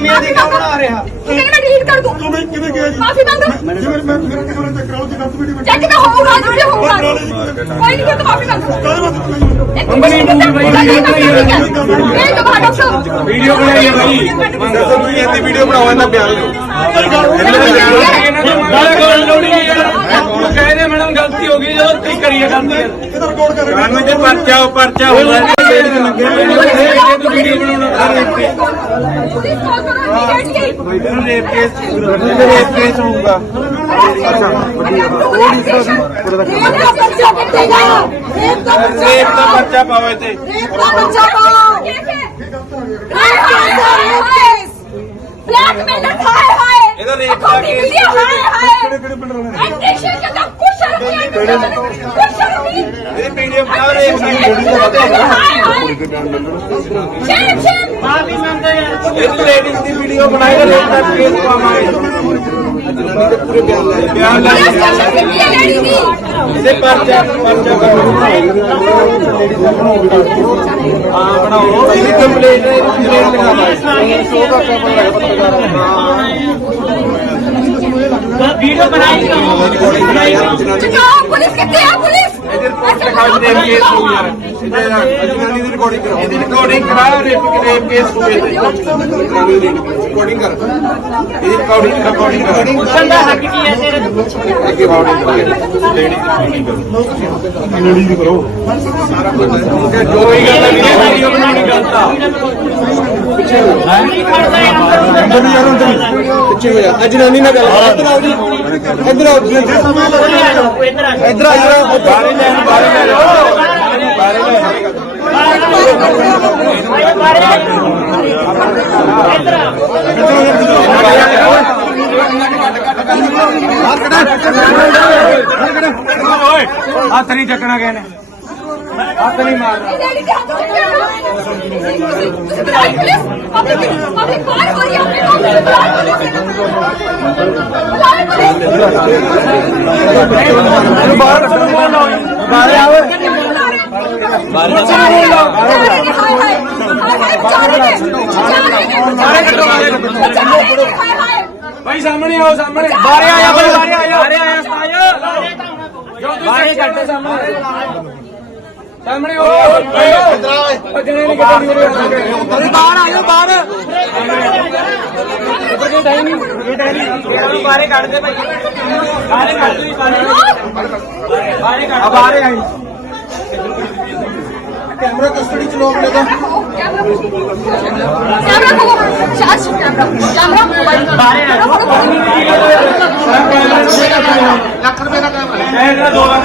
ਮਾਫੀ ਮੰਗ ਬਣਾ ਰਿਹਾ। ਕਿਵੇਂ ਮੈਂ ਡਿਲੀਟ ਕਰ ਦੂੰ। ਕਿਵੇਂ ਕਿਵੇਂ ਗਿਆ ਜੀ? ਮਾਫੀ ਮੰਗ ਜਿਵੇਂ ਮੈਂ ਮੇਰਾ ਕੈਮਰਾ ਚੈੱਕ ਕਰਾਓ ਜੀ ਗਲਤ ਵੀਡੀਓ ਚੈੱਕ ਤਾਂ ਹੋਊਗਾ ਜਿੱਥੇ ਹੋਊਗਾ। ਕੋਈ ਨਹੀਂ ਕਿ ਮਾਫੀ ਮੰਗ ਕਾਹਦੇ ਕੰਪਨੀ ਨੂੰ ਇਹ ਤਾਂ ਬਾਹਰ ਡਾਕਟਰ ਵੀਡੀਓ ਬਣਾਈ ਹੈ ਭਾਈ। ਦੱਸੋ ਤੁਸੀਂ ਇਹਦੀ ਵੀਡੀਓ ਬਣਾਓ ਇਹਨਾਂ ਬਿਆਨ ਲਓ ਗਾਲਾਂ ਗਾਲਾਂ ਲੋੜੀ ਯਾਰ ਤੂੰ ਕਹਿ ਦੇ ਗਲਤੀ ਹੋ ਗਈ ਜਦੋਂ ਤੀ ਕਰੀਏ ਗਲਤੀ ਯਾਰ ਇਹਦਾ ਰਿਕਾਰਡ ਕਰ ਰਿਹਾ ਕਾਨੂੰਨ ਤੇ ਪਰਚਾ ਉਹ ਪਰਚਾ ਹੋਊਗਾ ਤੂੰ ਵੀਡੀਓ ਬਣਾਉਣਾ ਕਰ ਪੁਲਿਸ ਕਾਲ ਕਰੋ ਇਮੀਡੀਏਟਲੀ ਇਹਨੂੰ ਰੇਪ ਕੇਸ ਰੇਪ ਕੇਸ ਹੋਊਗਾ ਰੇਪ ਦਾ ਬੱਚਾ ਕਿੱਥੇ ਗਿਆ ਰੇਪ ਦਾ ਬੱਚਾ ਰੇਪ ਦਾ ਪਰਚਾ ਪਾਓ ਇੱਥੇ ਰੇਪ ਦਾ ਬੱਚਾ ਕੋ ਹਾਏ ਹਾਏ ਹਾਏ ਬਲੈਕਮੇਲਰ ਹਾਏ ਹਾਏ ਇਹਦਾ ਰੇਪ ਦਾ ਕੇਸ ਹਾਏ ਹਾਏ ਐਂਟੀਸ਼ਨ का लेडीज़ की वीडियो बनाई केस बनाओ कंप्लेन कंप्लेन लगा वीडियो बनाई ਪੁਲਿਸ ਕਿੱਥੇ ਆ ਪੁਲਿਸ? ਇਧਰ ਰਿਕਾਰਡ ਦੇ ਕੇਸ ਹੋ ਗਿਆ। ਇਧਰ ਅਜਨਾਨੀ ਦੀ ਰਿਕਾਰਡਿੰਗ ਕਰਾਓ। ਇਹਦੀ ਰਿਕਾਰਡਿੰਗ ਕਰਾ ਰੇਪ ਦੇ ਕੇਸ ਹੋਏ ਤੇ ਅਜਨਾਨੀ ਦੀ ਰਿਕਾਰਡਿੰਗ ਕਰ ਇਹਦੀ ਰਿਕਾਰਡਿੰਗ ਰਿਕਾਰਡਿੰਗ ਕਰ ਪੁੱਛਣ ਦਾ ਹੱਕ ਕੀ ਹੈ ਤੇਰੇ? ਅੱਗੇ ਬਾਉਡਿੰਗ ਕਰ ਲੇਡੀ ਦੀ ਰਿਕਾਰਡਿੰਗ ਕਰੋ। ਲੇਡੀ ਦੀ ਕਰੋ। ਸਾਰਾ ਕੁਝ ਜੋ ਹੀ ਗੱਲ ਹੈ ਵੀਡੀਓ ਬਣਾਉਣੀ ਗਲਤ ਆ। ਨਹੀਂ ਯਾਰ ਅੰਦਰ ਨਹੀਂ ਪਿੱਛੇ ਹੋ ਜਾ। ਅੱਜ ਜਨਾਨੀ ਨਾਲ ਗੱਲ ਕਰ। ਇੱਧਰ ਆਓ ਜੀ। ਇੱਧਰ ਆਓ ਜੀ। ਇੱਧਰ ਆ ਇੱਧਰ ਆ ਜਰਾ ਬਾਰੇ ਲੈ ਬਾਰੇ ਲੈ ਜਾਓ ਬਾਰੇ ਲੈ ਹੱਥ ਨਹੀਂ ਚੱਕਣਾ ਕਿਸੇ ਨੇ। ਹੱਥ ਨਹੀਂ ਮਾਰਨਾ। ਬਾਹਰ ਕੱਢੋ ਬਾਹਰ ਆਓ ਭਾਈ ਸਾਹਮਣੇ ਆਓ ਸਾਹਮਣੇ ਬਾਹਰ ਆਇਆ ਭਾਈ ਬਾਹਰ ਆਇਆ ਬਾਹਰ ਆਇਆ ਉਸਤਾਦ ਬਾਹਰ ਕੱਢ ਸਾਹਮਣੇ ਸਾਹਮਣੇ ਉਹ बाहर कैमरा कस्टडी च लोग लेगा कैमरा लाख रुपए का कैमरा दो लाख